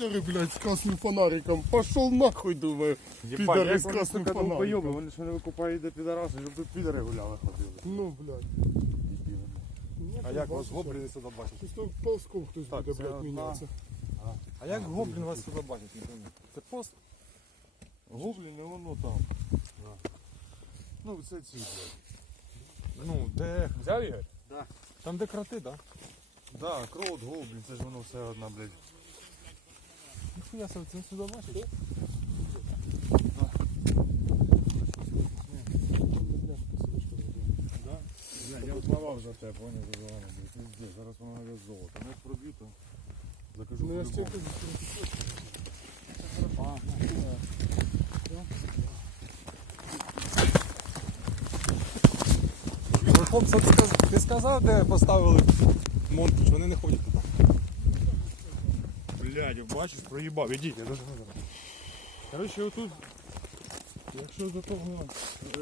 Пидоры, блядь, с красным фонариком. Пошел нахуй, думаю. Пидоры с красным фонариком. вони ж вони викупають де підараси, щоб тут підари гуляли ходили. Ну, блядь. Ну, А як бачиш, вас що? гобліни сюди бачать? Щось тут ползком хтось Так, буде, це блядь, одна. мінятися. А як гоблін вас сюди бачить? Не пойму. Це пост? Гобліни воно там. Ну це ці, блядь. Ну, де. Взяв Ігор? Да. Там де кроти, так? Да, крот, гоблін, це ж воно все одна, блядь. Ніхуя себе, це сюди бачиш? Я узнавав за те, поняв, за зелене, блядь. Пиздец, зараз воно навіть золото. Не пробіто. Закажу Ну, я тебе А, Хлопці, ти сказав, де поставили монтаж, вони не ходять туди. Бачиш, проїбав. Ідіть, я даже не. Коротше, отут, якщо за того е,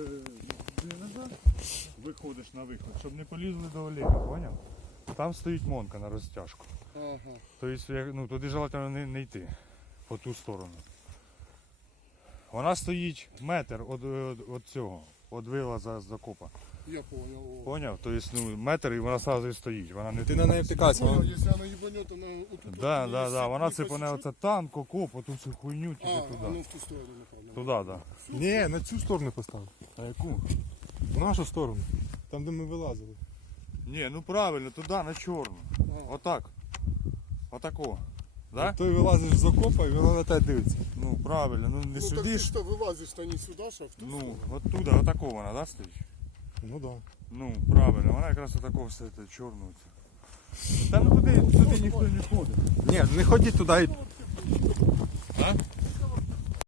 назад виходиш на виход, щоб не полізли до Олега, поняв? Там стоїть монка на розтяжку. Ага. Тобто, ну, туди желательно не, не йти по ту сторону. Вона стоїть метр від, від, від цього, від вилаза з закопа. Я понял. Поняв? Тобто, ну, метр і вона одразу і стоїть. Вона не Ти на неї. Понял, вона- якщо вона їбанет, вона отут. Да, от да. Вона сипне цепане оце танк, окоп, оту всю хуйню А, тільки а туди. ну в ту сторону, напевно. Туди, да. Ні, на цю сторону постав. А яку? В нашу сторону. Там, де ми вилазили. Ні, ну правильно, туди на чорну. Отак. Отако. Да? Той вилазиш з окопа і воно на тебе дивиться. Ну правильно, ну не Ну сюди ти ж. що, вилазиш то не сюди, а в ту Ну, сторону? оттуда, отако вона, да, стоїть? Ну да. Ну, правильно, вона якраз отако все це чорну. Та ну туди, туди ніхто не ходить. Ні, не ходіть туди.